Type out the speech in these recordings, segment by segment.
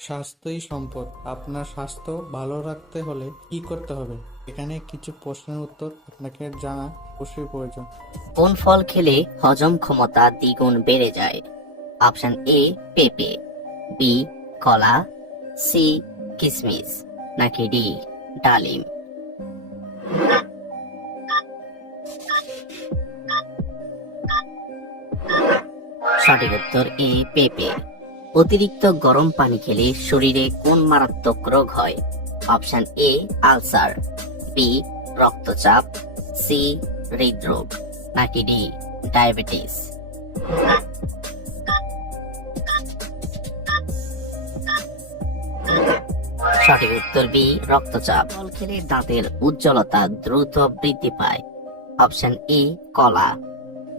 স্বাস্থ্যই সম্পদ। আপনার স্বাস্থ্য ভালো রাখতে হলে কি করতে হবে? এখানে কিছু প্রশ্নের উত্তর আপনাকে জানা অবশ্যই প্রয়োজন। কোন ফল খেলে হজম ক্ষমতা দ্বিগুণ বেড়ে যায়? অপশন এ পেঁপে, বি কলা, সি কিশমিশ, নাকি ডি ডালিম? সঠিক উত্তর এ পেঁপে। অতিরিক্ত গরম পানি খেলে শরীরে কোন মারাত্মক রোগ হয়? অপশন এ আলসার, বি রক্তচাপ, সি হৃদরোগ, নাকি ডি ডায়াবেটিস? সঠিক উত্তর বি রক্তচাপ। ফল খেলে দাঁতের উজ্জ্বলতা দ্রুত বৃদ্ধি পায়। অপশন এ কলা,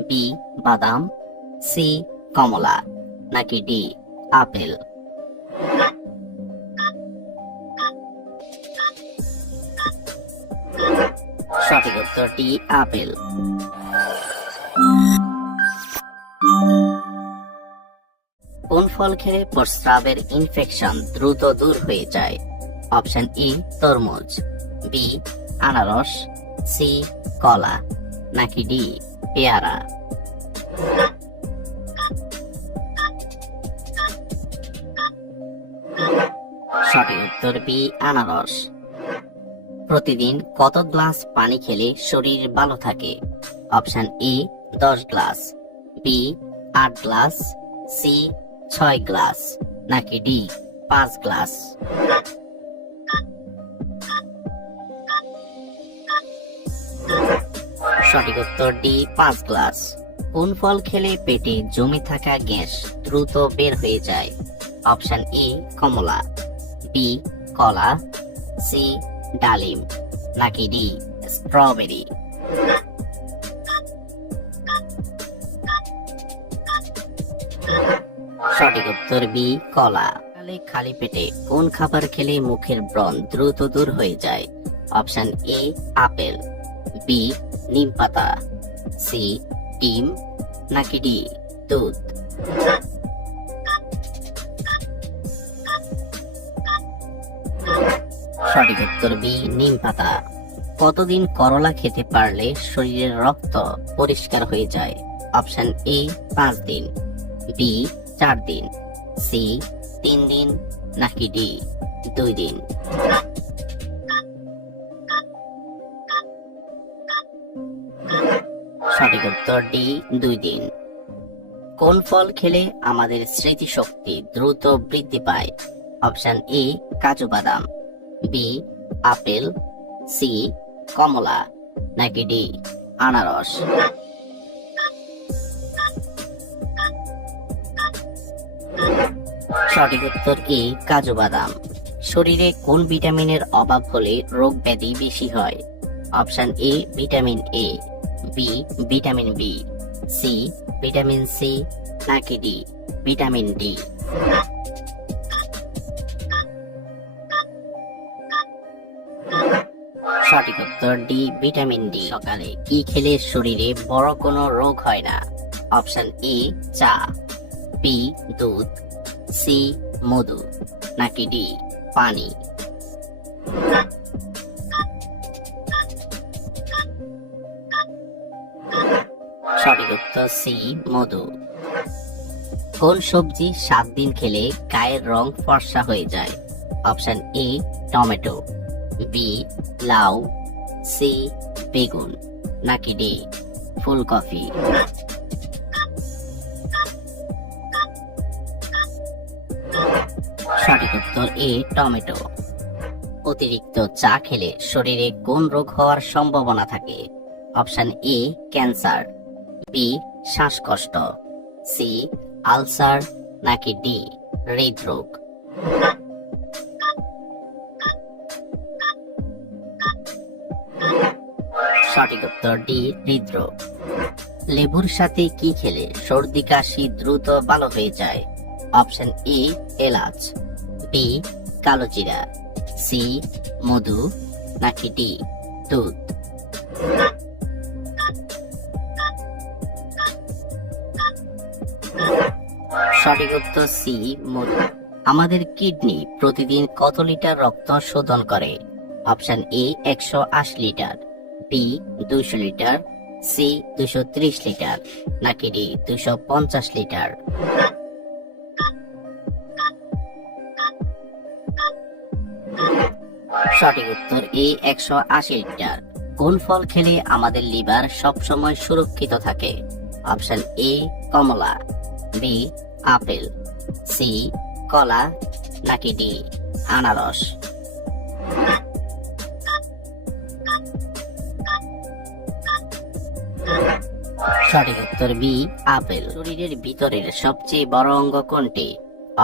বি বাদাম, সি কমলা, নাকি ডি আপেল? সঠিক উত্তর ডি আপেল। কোন ফল খেলে প্রস্রাবের ইনফেকশন দ্রুত দূর হয়ে যায়? অপশন ই তরমুজ, বি আনারস, সি কলা, নাকি ডি পেয়ারা? সঠিক উত্তর বি আনারস। প্রতিদিন কত গ্লাস পানি খেলে শরীর ভালো থাকে? Option A 10 glass, B 8 glass, C 6 glass, নাকি ডি 5 গ্লাস? সঠিক উত্তর ডি 5 গ্লাস। কোন ফল খেলে পেটে জমে থাকা গ্যাস দ্রুত বের হয়ে যায়? অপশন এ কমলা, বি কলা, সি ডালিম, নাকি ডি স্ট্রবেরি? সঠিক উত্তর বি কলা। সকালে খালি পেটে কোন খাবার খেলে মুখের ব্রণ দ্রুত দূর হয়ে যায়? অপশন এ আপেল, বি নিম পাতা, সি ডিম, নাকি ডি দুধ? সঠিক উত্তর বি নিম পাতা। কতদিন করলা খেতে পারলে শরীরের রক্ত পরিষ্কার হয়ে যায়? অপশন এ 5 দিন, বি 4 দিন, সি 3 দিন, নাকি ডি 2 দিন? সঠিক উত্তর ডি 2 দিন। কোন ফল খেলে আমাদের স্মৃতিশক্তি দ্রুত বৃদ্ধি পায়? অপশন এ কাজু বাদাম, বি আপেল, সি কমলা, নাকি ডি আনারস? সঠিক উত্তর এ কাজু বাদাম। শরীরে কোন ভিটামিনের অভাব হলে রোগ ব্যাধি বেশি হয়? Option A vitamin A, B vitamin B, C vitamin C, নাকি ডি ভিটামিন ডি? সঠিক উত্তর ডি ভিটামিন ডি। সকালে কি খেলে শরীরে বড় কোনো রোগ হয় না? অপশন এ চা, বি দুধ, সি মধু, নাকি ডি পানি? সঠিক উত্তর সি মধু। কোন সবজি 7 দিন খেলে গায়ের রং ফর্সা হয়ে যায়? অপশন এ টমেটো, বি লাউ, সি বেগুন, নাকি ডি ফুলকপি? সঠিক উত্তর এ টমেটো। অতিরিক্ত চা খেলে শরীরে কোন রোগ হওয়ার সম্ভাবনা থাকে? অপশন এ ক্যান্সার, বি শ্বাসকষ্ট, সি আলসার, নাকি ডি হৃদরোগ? সঠিক উত্তর ডি হৃদরোগ। লেবুর সাথে কি খেলে সর্দি কাশি দ্রুত ভালো হয়ে যায়? অপশন এ এলাচ, বি কালোজিরা, সি মধু, নাকি ডি দুধ? সঠিক উত্তর সি মধু। আমাদের কিডনি প্রতিদিন কত লিটার রক্ত শোধন করে? Option A 180 litre, B 200 litre, C 230 litre, নাকি ডি 250 লিটার? সঠিক উত্তর এ 180 লিটার। কোন ফল খেলে আমাদের লিভার সবসময় সুরক্ষিত থাকে? অপশন এ কমলা, বি আপেল, সি কলা, নাকি ডি আনারস? সঠিক উত্তর বি আপেল। শরীরের ভিতরের সবচেয়ে বড় অঙ্গ কোনটি?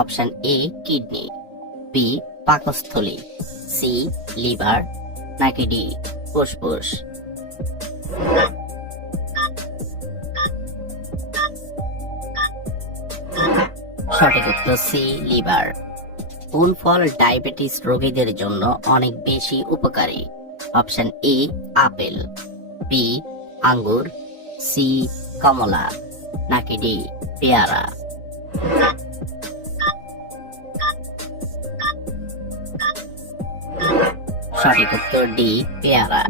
অপশন এ কিডনি, বি পাকস্থলী, সি লিভার, নাকি ডি ফুসফুস? সঠিক উত্তর সি লিভার। কোন ফল ডায়াবেটিস রোগীদের জন্য অনেক বেশি উপকারী? অপশন এ আপেল, বি আঙ্গুর, সি কমলা, নাকি ডি পেয়ারা? সঠিক উত্তর ডি পেয়ারা।